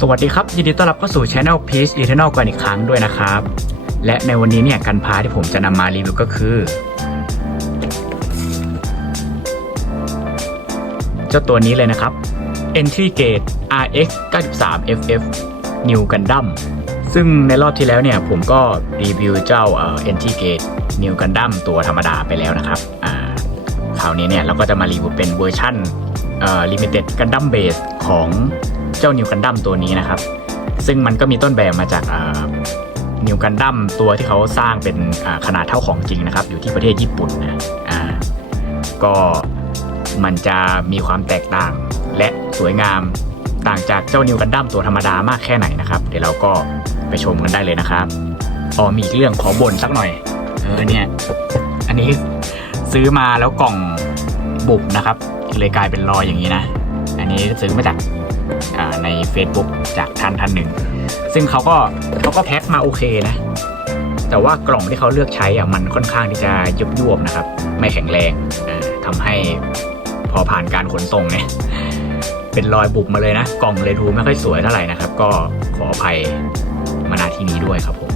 สวัสดีครับ ยินดีต้อนรับเข้าสู่ช anel Peace Eternal กันอีกครั้งด้วยนะครับ และในวันนี้เนี่ยกันพาที่ผมจะนำมารีวิวก็คือ เจ้าตัวนี้เลยนะครับ Entry Gate RX 93 FF New Gundam ซึ่งในรอบที่แล้วเนี่ยผมก็รีวิวเจ้าเอ่อ Entry Gate New Gundam ตัวธรรมดาไปแล้วนะครับ อ่า คราวนี้เนี่ยเราก็จะมารีวิวเป็นเวอร์ชั่นเอ่อ Limited Gundam Base ของ เจ้า New Gundam ตัวนี้นะครับ ซึ่งมันก็มีต้นแบบมาจากนิวกันดั้มตัวที่เขาสร้างเป็นขนาดเท่าของจริงนะครับ อยู่ที่ประเทศญี่ปุ่นนะก็มันจะมีความแตกต่างและสวยงามต่างจากเจ้านิวกันดั้มตัวธรรมดามากแค่ไหนนะครับ เดี๋ยวเราก็ไปชมกันได้เลยนะครับอ๋อมีอีกเรื่องขอบ่นสักหน่อยเออเนี่ยอันนี้ซื้อมาแล้วกล่องบุบนะครับ เลยกลายเป็นรอยอย่างนี้นะ อันนี้ซื้อมาจาก ใน Facebook จากท่านท่านหนึ่ง ซึ่งเขาก็เขาก็แพ็คมาโอเคนะ แต่ว่ากล่องที่เขาเลือกใช้อะมันค่อนข้างที่จะยุบยวบนะครับ ไม่แข็งแรงอ่าทำให้พอผ่านการขนส่งเนี่ยเป็นรอยบุบมาเลยนะ กล่องเลยดูไม่ค่อยสวยเท่าไหร่นะครับ ก็ขออภัยมาณที่นี้ด้วยครับผม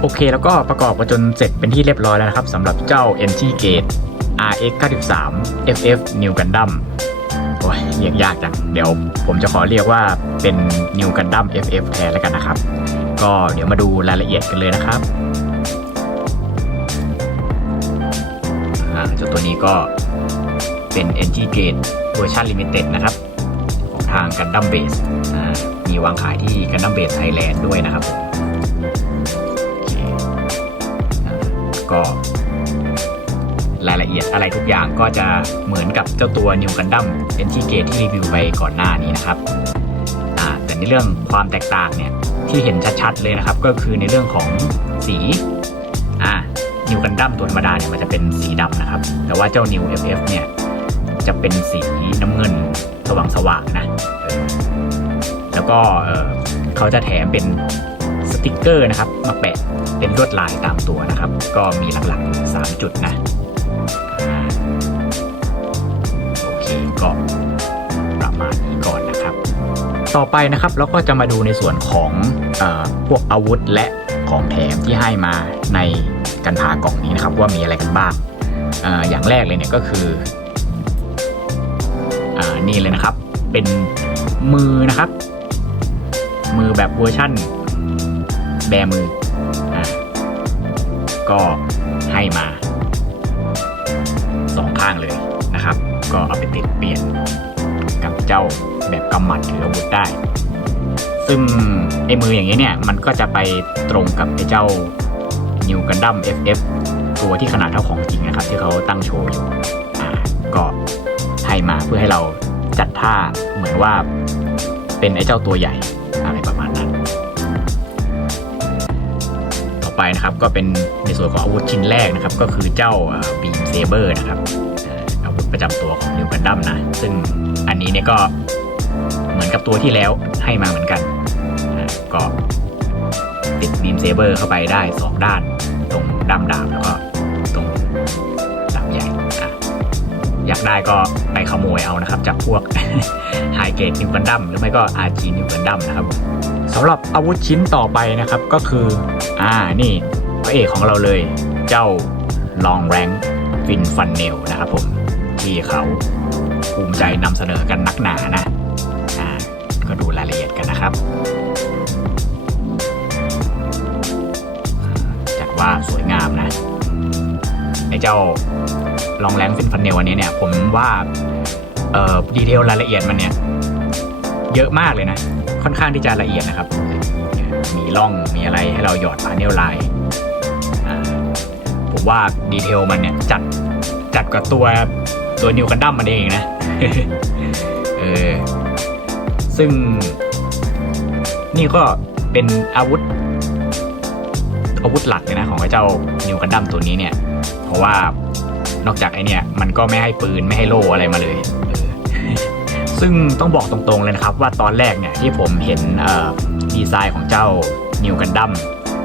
โอเคแล้วก็ประกอบมาจนเสร็จเป็นที่เรียบร้อยแล้วนะครับสำหรับเจ้า NT Gate RX 93 FF New Gundam อ้ยเรียกยากจัง เดี๋ยวผมจะขอเรียกว่าเป็น New Gundam FF แทนแล้วกันนะครับ ก็เดี๋ยวมาดูรายละเอียดกันเลยนะครับเจ้าตัวนี้ก็เป็น NT Gate เวอร์ชัน Limited นะครับ ของทาง Gundam Base มีวางขายที่ Gundam Base Thailand ด้วยนะครับผมก็ รายละเอียดอะไรทุกอย่างก็จะเหมือนกับเจ้าตัว New Gundam n t g a t e ที่รีวิวไปก่อนหน้านี้นะครับแต่ในเรื่องความแตกต่างเนี่ยที่เห็นชัดๆเลยนะครับ ก็คือในเรื่องของสีอ่า New Gundam ตัวธรรมดาเนี่ยมันจะเป็นสีดำนะครับ แต่ว่าเจ้า New FF เนี่ยจะเป็นสีน้ำเงินสว่างๆนะเออแล้วก็เขาจะแถมเป็นสติกเกอร์นะครับ มาแปะเป็นลวดลายตามตัวนะครับ ก็มีหลักๆ 3 จุดนะ ก็ประมาณนี้ก่อนนะครับ ต่อไปนะครับเราก็จะมาดูในส่วนของอพวกอาวุธและของแถมที่ให้มาในกันพากล่องนี้นะครับ ว่ามีอะไรกันบ้างออย่างแรกเลยเนี่ยก็คืออนี่เลยนะครับ เป็นมือนะครับ มือแบบเวอร์ชั่น แบมืออก็ให้มาสองข้างเลยนะครับ ก็เอาไปติดเปลี่ยนกับเจ้าแบบกำหมัดถืออาวุธได้ ซึ่งไอ้มืออย่างนี้เนี่ยมันก็จะไปตรงกับไอ้เจ้า New Gundam FF ตัวที่ขนาดเท่าของจริงนะครับ ที่เขาตั้งโชว์อยู่อ่าก็ให้มาเพื่อให้เราจัดท่าเหมือนว่าเป็นไอ้เจ้าตัวใหญ่อะไรประมาณนั้น ต่อไปนะครับก็เป็นในส่วนของอาวุธชิ้นแรกนะครับ ก็คือเจ้าบีมเซเบอร์นะครับ ประจำตัวของนิวกันดัมนะ ซึ่งอันนี้เนี่ยก็เหมือนกับตัวที่แล้วให้มาเหมือนกันก็ติดบีมเซเบอร์เข้าไปได้ 2 ด้าน ตรงด้ามดาบแล้วก็ตรงดาบใหญ่อะอยากได้ก็ไปขโมยเอานะครับ จากพวกไฮเกตนิวกันดัมหรือไม่ก็ RG นิวกันดัมนะครับสำหรับอาวุธชิ้นต่อไปนะครับก็คือ อ่านี่พระเอกของเราเลยเจ้าลองแรงฟินฟันเนลนะครับผม ที่เขาภูมิใจนำเสนอกันนักหนานะอ่าก็ดูรายละเอียดกันนะครับอ่าจัดว่าสวยงามนะไอ้เจ้าลองแรงฟินฟันเนลอันนี้เนี่ย ผมว่าเอ่อดีเทลรายละเอียดมันเนี่ย เยอะมากเลยนะ ค่อนข้างที่จะละเอียดนะครับ มีร่องมีอะไรให้เราหยอดพาเนลไลน์ผมว่าดีเทลมันเนี่ย จัดจัดกับตัว ตัวนิวกันดั้มมันเองนะ เออ ซึ่ง นี่ก็เป็นอาวุธ อาวุธหลักเลยนะ ของไอ้เจ้านิวกันดั้มตัวนี้เนี่ย เพราะว่านอกจากไอเนี่ยมันก็ไม่ให้ปืนไม่ให้โล่อะไรมาเลย ซึ่งต้องบอกตรงๆเลยนะครับ ว่าตอนแรกเนี่ยที่ผมเห็นดีไซน์ของเจ้านิวกันดั้ม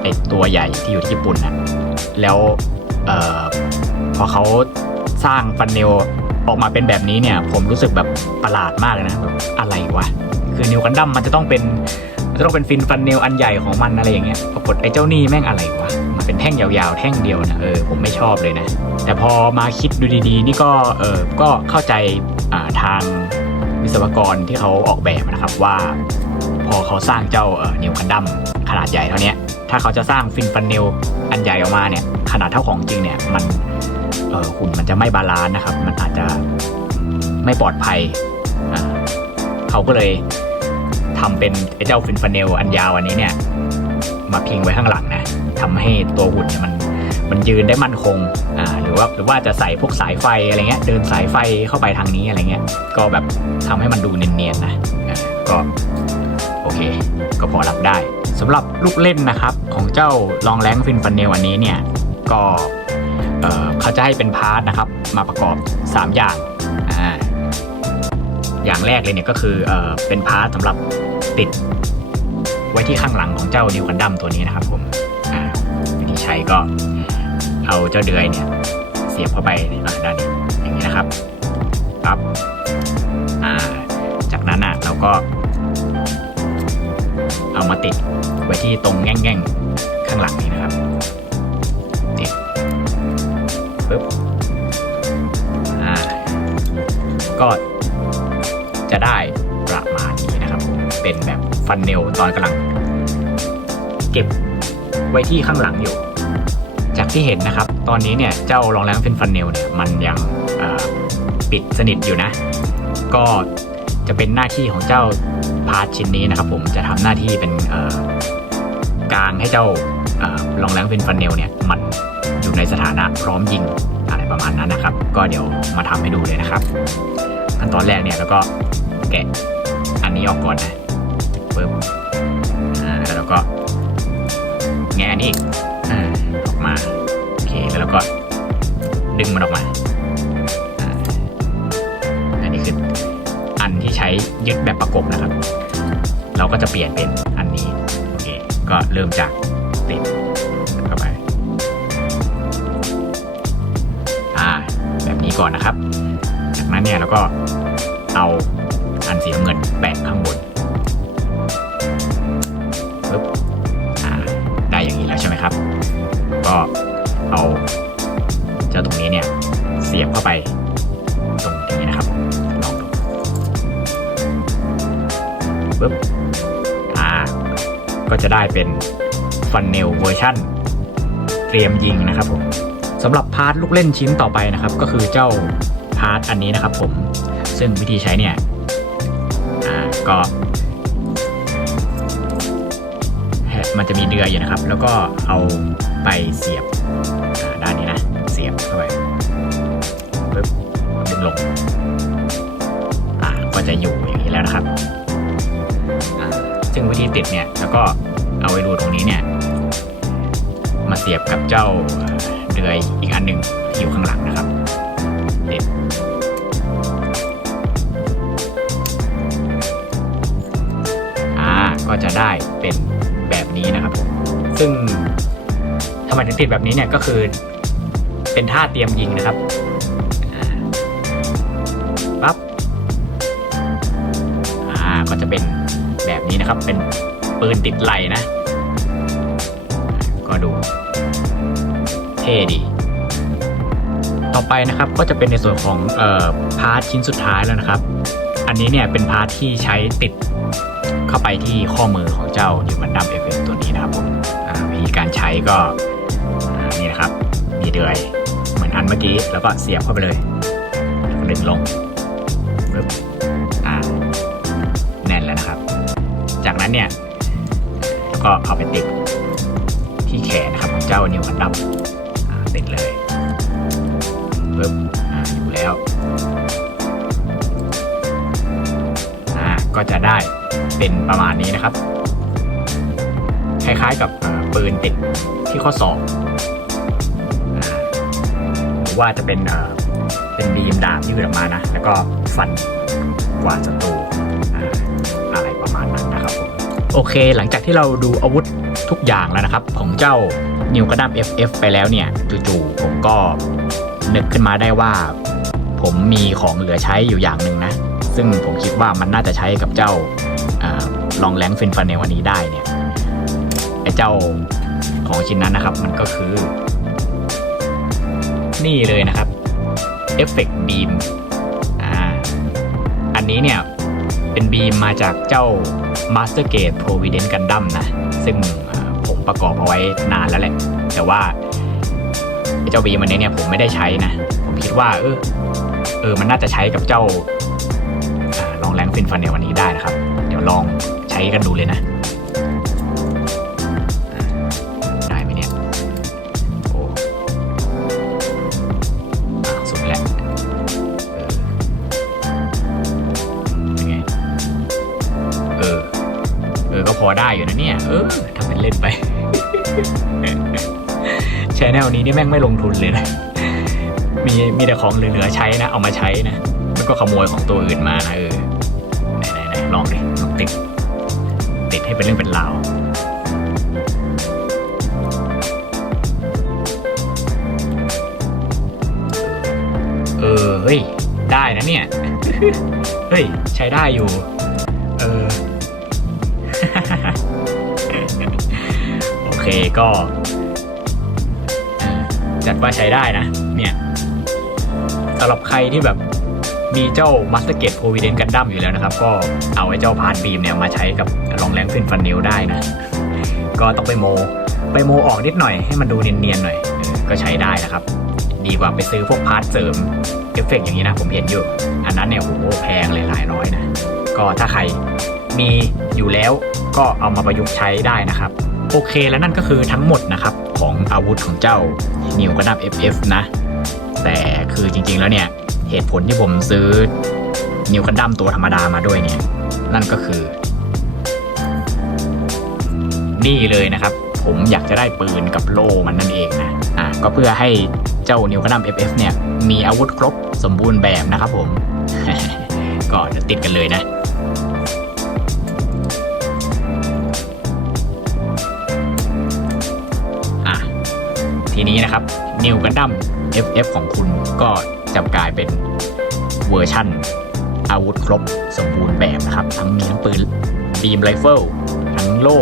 ไอตัวใหญ่ที่อยู่ที่ญี่ปุ่นนะแล้วอพอเขาสร้างฟันเนล ออกมาเป็นแบบนี้เนี่ย ผมรู้สึกแบบประหลาดมากเลยนะแบบอะไรวะ คือนิวกันดั้มมันจะต้องเป็นมันจะต้องเป็นฟินฟันเนลอันใหญ่ของมันอะไรอย่างเงี้ยปรากฏไอ้เจ้านี่แม่งอะไรวะมันเป็นแท่งยาวๆ แท่งเดียวนะเออผมไม่ชอบเลยนะ แต่พอมาคิดดูดีๆ นี่ก็เออก็เข้าใจอ่าทางวิศวกรที่เขาออกแบบนะครับว่า พอเขาสร้างเจ้าเออนิวกันดั้มขนาดใหญ่เท่านี้ถ้าเขาจะสร้างฟินฟันเนลอันใหญ่ออกมาเนี่ยขนาดเท่าของจริงเนี่ยมัน หุ่นมันจะไม่บาลานซ์นะครับ มันอาจจะไม่ปลอดภัย เขาก็เลยทำเป็นไอ้เจ้าฟินฟันเนลอันยาวอันนี้เนี่ย มาพิงไว้ข้างหลังนะทำให้ตัวหุ่นเนี่ยมันมันยืนได้มั่นคงอ่าหรือว่าหรือว่าจะใส่พวกสายไฟอะไรเงี้ย เดินสายไฟเข้าไปทางนี้อะไรเงี้ย ก็แบบทำให้มันดูเนียนๆนะก็โอเค ก็พอรับได้สำหรับลูกเล่นนะครับของเจ้าลองแรงฟินฟันเนลอันนี้เนี่ย ก็ เขาจะให้เป็นพาร์ทนะครับ มาประกอบ 3 อย่างอ่าอย่างแรกเลยเนี่ยก็คือเอเป็นพาร์ทสำหรับติดไว้ที่ข้างหลังของเจ้านิวกันดั้มตัวนี้นะครับผมอ่าวิธีใช้ก็เอาเจ้าเดือยเนี่ยเสียบเข้าไปอ่าด้านนี้อย่างนี้นะครับปั๊บอ่าจากนั้นอะเราก็ เอามาติดไว้ที่ตรงแง่งๆข้างหลังนี้นะครับ ก็จะได้ประมาณนี้นะครับ เป็นแบบฟันเนลตอนกำลัง เก็บไว้ที่ข้างหลังอยู่ จากที่เห็นนะครับ ตอนนี้เนี่ยเจ้ารองแรงเป็นฟันเนลเนี่ยมันยังปิดสนิทอยู่นะ ก็จะเป็นหน้าที่ของเจ้าพาร์ทชิ้นนี้นะครับ ผมจะทำหน้าที่เป็นกลางให้เจ้าลองแรงเป็นฟันเนลเนี่ยมันอยู่ในสถานะพร้อมยิงอะไรประมาณนั้นนะครับ ก็เดี๋ยวมาทำให้ดูเลยนะครับ ขั้นตอนแรกเนี่ยแล้วก็แกะอันนี้ออกก่อนนะปึ๊บอ่าแล้วเราก็แงะอันนี้อีกอ่าออกมาโอเคแล้วเราก็ดึงมันออกมาอันนี้คืออันที่ใช้ยึดแบบประกบนะครับ เราก็จะเปลี่ยนเป็นอันนี้โอเคก็เริ่มจากติดเข้าไปอ่าแบบนี้ก่อนนะครับ นั้นเนี่ยเราก็เอาอันสีน้ำเงินแปะข้างบนปึ๊บได้อย่างนี้แล้วใช่ไหมครับ ก็เอาเจ้าตรงนี้เนี่ยเสียบเข้าไปตรงนี้นะครับลองดูปึ๊บอ่าก็จะได้เป็นฟันเนลเวอร์ชั่นเตรียมยิงนะครับผมสำหรับพาร์ทลูกเล่นชิ้นต่อไปนะครับ ก็คือเจ้าาร์ทอันนี้นะครับผมซึ่งวิธีใช้เนี่ยก็มันจะมีเดือยอยู่นะครับ แล้วก็เอาไปเสียบด้านนี้นะ เสียบเข้าไปปึ๊บดึงลงอ่าก็จะอยู่อย่างนี้แล้วนะครับ ซึ่งวิธีติดเนี่ย แล้วก็เอาไว้รูตรงนี้เนี่ย มาเสียบกับเจ้าเดือยอีกอันหนึ่งที่อยู่ข้างหลังนะครับ ก็จะได้เป็นแบบนี้นะครับผมซึ่งทำไมถึงติดแบบนี้เนี่ยก็คือเป็นท่าเตรียมยิงนะครับปั๊บอ่าก็จะเป็นแบบนี้นะครับ เป็นปืนติดไหลนะ ก็ดู เท่ดี ต่อไปนะครับก็จะเป็นในส่วนของเออพาร์ทชิ้นสุดท้ายแล้วนะครับ อันนี้เนี่ยเป็นพาร์ทที่ใช้ติด เข้าไปที่ข้อมือของเจ้านิวมันดัมเอฟเฟตัวนี้นะครับผมอ่าวิธีการใช้ก็อ่านี่นะครับมีเดือยเหมือนอันเมื่อกี้แล้วก็เสียบเข้าไปเลยดึงลงปึ๊บอ่าแน่นแล้วนะครับ จากนั้นเนี่ยแล้วก็เอาไปติดที่แขนนะครับของเจ้านิวมันดัมอ่าติดเลยปึ๊บอ่าอยู่แล้วอ่าก็จะได้ เป็นประมาณนี้นะครับ คล้ายๆกับปืนติดที่ข้อศอกหรือว่าจะเป็นเป็นบีมดาบที่เกิดออกมานะ แล้วก็ฟันกว่าศัตรูอะไรประมาณนั้นนะครับผมโอเค หลังจากที่เราดูอาวุธทุกอย่างแล้วนะครับ ของเจ้านิวกระดัม FF ไปแล้วเนี่ยจู่ๆผมก็นึกขึ้นมาได้ว่า ผมมีของเหลือใช้อยู่อย่างหนึ่งนะ ซึ่งผมคิดว่ามันน่าจะใช้กับเจ้า ลองแรงฟินฟันในวันนี้ได้เนี่ยไอ้เจ้าของชิ้นนั้นนะครับ มันก็คือ นี่เลยนะครับเอฟเฟกต์บีมอ่าอันนี้เนี่ย เป็นบีมมาจากเจ้า Master Gate Providence Gundam นะ ซึ่งผมประกอบเอาไว้นานแล้วแหละ แต่ว่าเจ้าบีมันนี้เนี่ยผมไม่ได้ใช้นะ ผมคิดว่า เออเออมันน่าจะใช้กับเจ้าอาลองแรงฟินฟันในวันนี้ได้นะครับ เดี๋ยวลอง ใช้กันดูเลยนะ ได้ไหมเนี่ย โอ้สุดแล้วเออเป็นไง เออ เออ ก็พอได้อยู่นะเนี่ย เออทำเป็นเล่นไปชแนวนี้นี่แม่งไม่ลงทุนเลยนะ มีมีแต่ของเหลือๆใช้นะ เอามาใช้นะ แล้วก็ขโมยของตัวอื่นมานะเออ ให้เป็นเรื่องเป็นราวเออเฮ้ยได้นะเนี่ย เฮ้ย ใช้ได้อยู่ เออ โอเคก็จัดว่าใช้ได้นะ เนี่ยสำหรับใครที่แบบ มีเจ้า Master Gate Providence Gundam อยู่แล้วนะครับ ก็เอาไอ้เจ้าพาร์ทบีมเนี่ยมาใช้กับลองแรงฟินฟันนิวได้นะ ก็ต้องไปโม ไปโมออกนิดหน่อยให้มันดูเนียนๆหน่อย ก็ใช้ได้นะครับ ดีกว่าไปซื้อพวกพาร์ทเสริมเอฟเฟกต์อย่างนี้นะ ผมเห็นอยู่ อันนั้นเนี่ยโอ้โหแพงเลยหลายร้อยนะ ก็ถ้าใครมีอยู่แล้วก็เอามาประยุกต์ใช้ได้นะครับ โอเคแล้วนั่นก็คือทั้งหมดนะครับของอาวุธของเจ้านิวกระดับ FF นะ แต่คือจริงๆแล้วเนี่ย เหตุผลที่ผมซื้อนิวกันดัมตัวธรรมดามาด้วยเนี่ย นั่นก็คือ นี่เลยนะครับ ผมอยากจะได้ปืนกับโล่มันนั่นเองนะ อะก็เพื่อให้เจ้านิวกันดัม FF เนี่ย มีอาวุธครบสมบูรณ์แบบนะครับผม ก็เดี๋ยวติดกันเลยนะอะทีนี้นะครับ New Gundam FF ของคุณก็จะกลายเป็น เวอร์ชั่น อาวุธครบสมบูรณ์แบบนะครับทั้งมีทั้งปืนบีมไรเฟิลทั้งโล่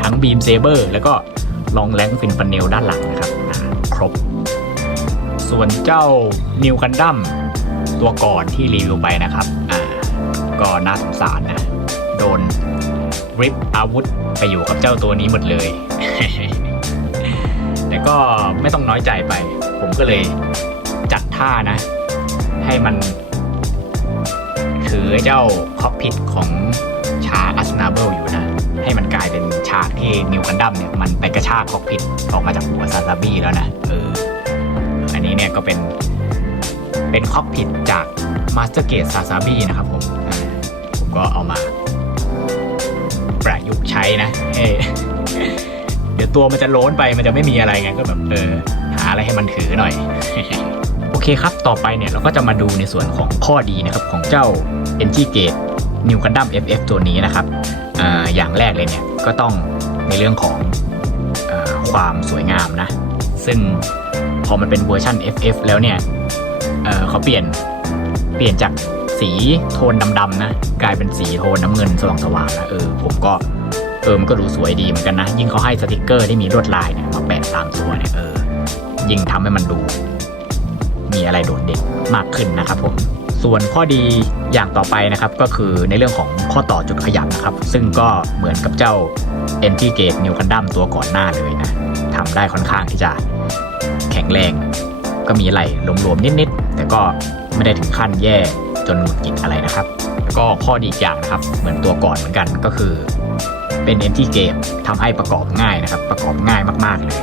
ทั้งบีมเซเบอร์ แล้วก็ลองแรงฟินฟันเนลด้านหลังนะครับ ครบ ส่วนเจ้า New Gundam ตัวก่อนที่รีวิวไปนะครับก็น่าสงสารนะ โดนริปอาวุธไปอยู่กับเจ้าตัวนี้หมดเลย แต่ก็ไม่ต้องน้อยใจไป ผมก็เลยจัดท่านะ ให้มันถือเจ้าคอกพิทของชาอัสนาเบิลอยู่นะ ให้มันกลายเป็นฉากที่นิวคันดัมเนี่ย มันไปกระชากคอกพิทออกมาจากหัวซาซาบี้แล้วนะเอออันนี้เนี่ยก็เป็นเป็นคอกพิทจากมาสเตอร์เกตซาซาบี้นะครับผม ผมก็เอามาประยุกต์ใช้นะเเดี๋ยวตัวมันจะโล้นไปมันจะไม่มีอะไรไงก็แบบเออหาอะไรให้มันถือหน่อย เคครับ ต่อไปเนี่ยเราก็จะมาดูในส่วนของข้อดีนะครับของเจ้า n g Gate New Gundam FF ตัวนี้นะครับออย่างแรกเลยเนี่ยก็ต้องในเรื่องของอความสวยงามนะ ซึ่งพอมันเป็นเวอร์ชัน FF แล้วเนี่ยเเขาเปลี่ยนเปลี่ยนจากสีโทนดำๆนะ กลายเป็นสีโทนน้ำเงินสว่างๆนะเออผมก็เออมันก็ดูสวยดีเหมือนกันนะ ยิ่งเขาให้สติกเกอร์ที่มีลวดลายเนี่ยมาแปะตามตัวเนี่ยเออยิ่งทำให้มันดู อะไรโดดเด่นมากขึ้นนะครับผมส่วนข้อดีอย่างต่อไปนะครับก็คือในเรื่องของข้อต่อจุดขยับนะครับ ซึ่งก็เหมือนกับเจ้า e n t g a t e New Gundam ตัวก่อนหน้าเลยนะทำได้ค่อนข้างที่จะแข็งแรง ก็มีอะไรหลวมๆนิดๆ แต่ก็ไม่ได้ถึงขั้นแย่จนหงุดหงิดอะไรนะครับ ก็ข้อดีอีกอย่างนะครับ เหมือนตัวก่อนเหมือนกันก็คือเป็นเอนที่เกมทำให้ประกอบง่ายนะครับ ประกอบง่ายมากๆเลย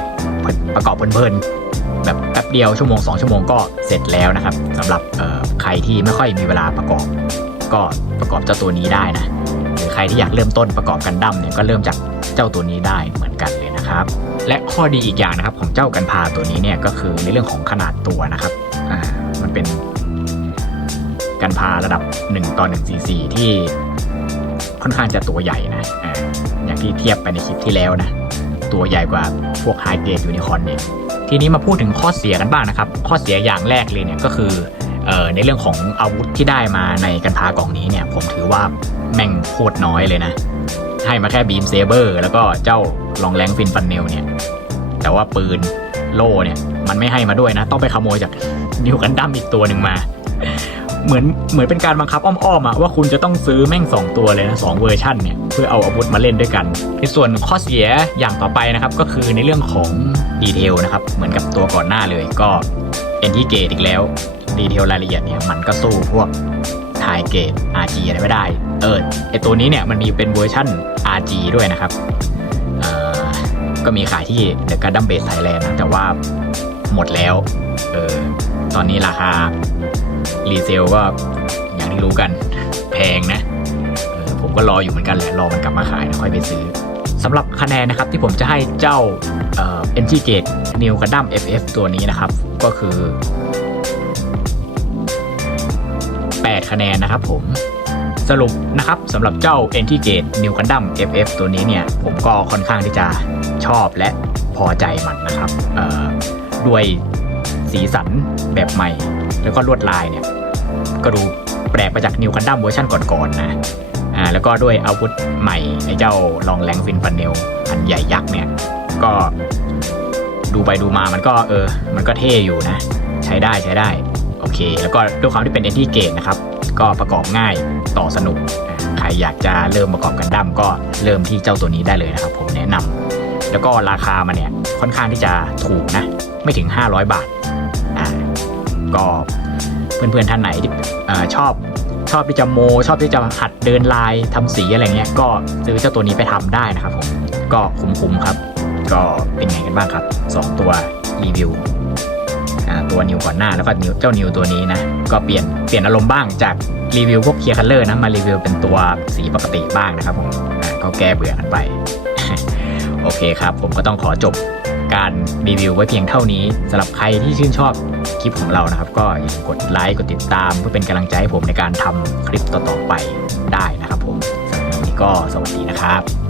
ประกอบเพลินๆ แบบแป๊บเดียวชั่วโมง 2 ชั่วโมงก็เสร็จแล้วนะครับสำหรับใครที่ไม่ค่อยมีเวลาประกอบ ก็ประกอบเจ้าตัวนี้ได้นะหรือใครที่อยากเริ่มต้นประกอบกันดั้มเนี่ยก็เริ่มจากเจ้าตัวนี้ได้เหมือนกันเลยนะครับ และข้อดีอีกอย่างนะครับของเจ้ากันพาตัวนี้เนี่ยก็คือในเรื่องของขนาดตัวนะครับมันเป็นกันพาระดับ1ต่อ1 cc ที่ค่อนข้างจะตัวใหญ่นะออย่างที่เทียบไปในคลิปที่แล้วนะ ตัวใหญ่กว่าพวกไฮเกรดยูนิคอนเนี่ย ทีนี้มาพูดถึงข้อเสียกันบ้างนะครับ ข้อเสียอย่างแรกเลยเนี่ยก็คือในเรื่องของอาวุธที่ได้มาในกันพากล่องนี้เนี่ย ผมถือว่าแม่งโคตรน้อยเลยนะ ให้มาแค่บีมเซเบอร์แล้วก็เจ้าลองแรงฟินฟันเนลเนี่ย แต่ว่าปืนโล่เนี่ย มันไม่ให้มาด้วยนะ ต้องไปขโมยจากนิวกันดั้มอีกตัวหนึ่งมา เหมือนเหมือนเป็นการบังคับอ้อมๆอะว่าคุณจะต้องซื้อแม่ง 2 ตัวเลยนะสองเวอร์ชันเนี่ยเพื่อเอาอาวุธมาเล่นด้วยกัน ในส่วนข้อเสียอย่างต่อไปนะครับก็คือในเรื่องของดีเทลนะครับเหมือนกับตัวก่อนหน้าเลยก็เอ็นที่เกตอีกแล้วดีเทลรายละเอียดเนี่ยมันก็สู้พวกไฮเกต RG อะไรไม่ได้ เออไอตัวนี้เนี่ยมันมีเป็นเวอร์ชั่น RG ด้วยนะครับก็มีขายที่ The Gundam Base Thailand นะแต่ว่าหมดแล้ว เออ ตอนนี้ราคา รีเซลก็อย่างที่รู้กันแพงนะผมก็รออยู่เหมือนกันแหละรอมันกลับมาขายแล้วค่อยไปซื้อสำหรับคะแนนนะครับที่ผมจะให้เจ้าเอ่อ NG Gate New Gundam FF ตัวนี้นะครับ ก็คือ 8 คะแนนนะครับผมสรุปนะครับสำหรับเจ้า NT Gate New Gundam FF ตัวนี้เนี่ย ผมก็ค่อนข้างที่จะชอบและพอใจมันนะครับด้วยสีสันแบบใหม่ แล้วก็ลวดลายเนี่ยก็ดูแปลกไปจากนิวคันดัมเวอร์ชันก่อนๆนะอ่าแล้วก็ด้วยอาวุธใหม่ไอ้เจ้าลองแรงฟินฟันเนลอันใหญ่ยักษ์เนี่ยก็ดูไปดูมามันก็เออ มันก็เท่อยู่นะ ใช้ได้ใช้ได้ โอเค แล้วก็ด้วยความที่เป็นเอนที่เกตนะครับ ก็ประกอบง่ายต่อสนุก ใครอยากจะเริ่มประกอบกันดั้มก็เริ่มที่เจ้าตัวนี้ได้เลยนะครับ ผมแนะนำแล้วก็ราคามันเนี่ยค่อนข้างที่จะถูกนะ ไม่ถึง 500 บาทอ่า ก็เพื่อนๆท่านไหนที่ชอบชอบที่จะโม ชอบที่จะหัดเดินลายทำสีอะไรเงี้ยก็ซื้อเจ้าตัวนี้ไปทำได้นะครับผมก็คุ้มๆครับ ก็เป็นไงกันบ้างครับ 2 ตัวรีวิวตัวนิวก่อนหน้าแล้วก็นิวเจ้านิวตัวนี้นะ ก็เปลี่ยนเปลี่ยนอารมณ์บ้างจากรีวิวพวกเคลียร์คัลเลอร์นะมารีวิวเป็นตัวสีปกติบ้างนะครับผมก็แก้เบื่อกันไป โอเคครับ ผมก็ต้องขอจบ การรีวิวไว้เพียงเท่านี้สำหรับใครที่ชื่นชอบคลิปของเรานะครับ ก็อย่าลืมกดไลค์กดติดตาม เพื่อเป็นกำลังใจให้ผมในการทำคลิปต่อๆไปได้นะครับผมสำหรับวันนี้ก็สวัสดีนะครับ